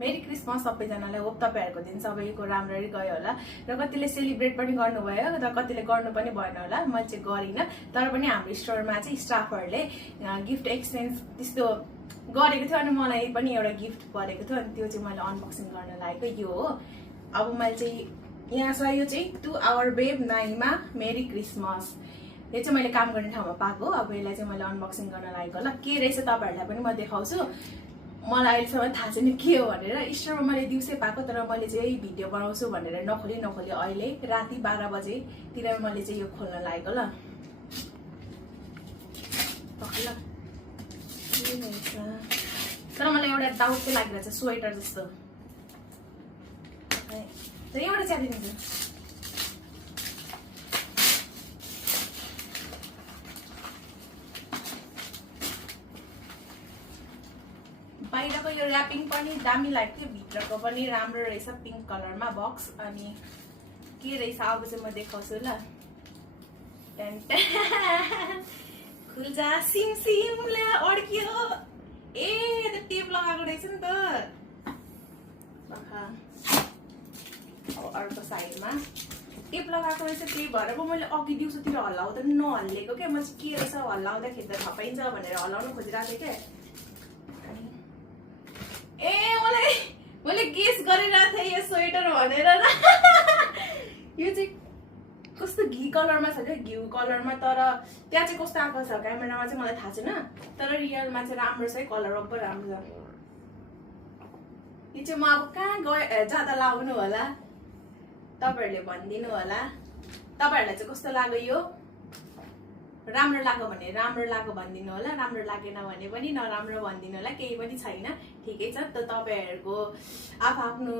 मेरी Christmas सबैजनालाई। Hope तपाईहरुको दिन सबैको राम्ररी गयो होला र कतिले सेलिब्रेट पनि गर्नुभयो र कतिले गर्नु पनि भएन होला। मैले चाहिँ गरिन, तर पनि हाम्रो स्टोरमा चाहिँ स्टाफहरुले गिफ्ट एक्सचेन्ज त्यस्तो गरेको थियो अनि मलाई पनि एउटा गिफ्ट परेको थियो अनि त्यो चाहिँ मैले अनबक्सिङ गर्न लागेको यो हो। अब मैले चाहिँ यहाँ छ, यो चाहिँ to our babe Naima merry Christmas. यो चाहिँ मैले काम गर्ने ठाउँमा पाएको। अब यसलाई चाहिँ मैले अनबक्सिङ गर्न लागेको ल के रहेछ तपाईहरुलाई पनि म देखाउँछु। मलाई अहिलेसम्म थाहा छैन के हो भनेर। स्टोरमा मैले दिउँसै पाएको, तर मैले चाहिँ भिडियो बनाउँछु भनेर नखोली अहिले राति 12 बजेतिर मैले चाहिँ यो खोल्न लागेको ल। तर मलाई एउटा डाउट चाहिँ लागिरहेछ, स्वेटर जस्तो। एउटा च्यालिदिन्छु। बाहिरको यो र्यापिङ पनि दामी लाग्थ्यो, भित्रको पनि राम्रो रहेछ पिङ्क कलरमा बक्स। अनि के रहेछ अब चाहिँ म देखाउँछु ल। खुल्जा सिम सिम ला अड्कियो। ए त टेप लगाएको रहेछ नि त। अब अर्को साइडमा टेप लगाएको रहेछ, त्यही भएर पो मैले अघि दिउँसोतिर हल्लाउँदा नहल्लेको क्या। म चाहिँ के रहेछ हल्लाउँदाखेरि त थाहा पाइन्छ भनेर हल्लाउनु खोजिरहेको थिएँ क्या। ए मैले गेस गरिरहेको थिएँ यो स्वेटर भनेर न। यो चाहिँ कस्तो घी कलरमा छ क्या, घिउ कलरमा। तर त्यहाँ चाहिँ कस्तो आएको छ क्यामेरामा चाहिँ मलाई थाहा छैन, तर रियलमा चाहिँ राम्रो छ है, कलर अब्बो राम्रो छ। यो चाहिँ म अब कहाँ जाँदा लाउनु होला तपाईहरुले भनिदिनु होला। तपाईहरुलाई चाहिँ कस्तो लाग्यो यो? राम्रो लाग्यो भने राम्रो लाग्यो भनिदिनु होला, राम्रो लागेन भने पनि नराम्रो भनिदिनु होला, केही पनि छैन, ठिकै छ। त तपाईहरुको आफ्नो